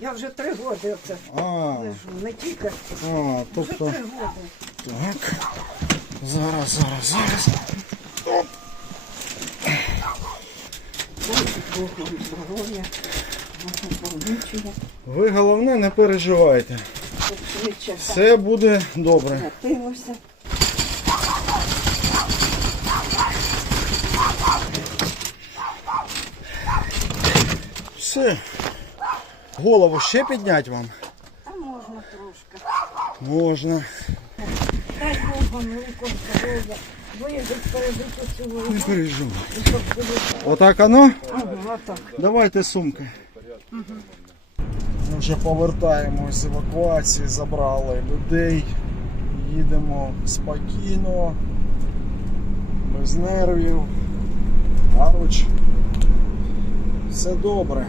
Я вже три роки оце А, лежу, не тільки, а вже тобто. три роки. Так. Зараз, зараз, зараз. Здоров'я, помічення, Ви головне не переживайте. щоб швидше все Все буде добре. Все. Голову ще підняти вам? А можна трошки. Можна. Дай Бог вам руку здоров'я, вижить, пережити цю Не переживай. і щоб були. Отак оно? Ага, отак. Давайте сумки. Ми вже повертаємось з евакуації, забрали людей. Їдемо спокійно, без нервів. Поруч. Все добре.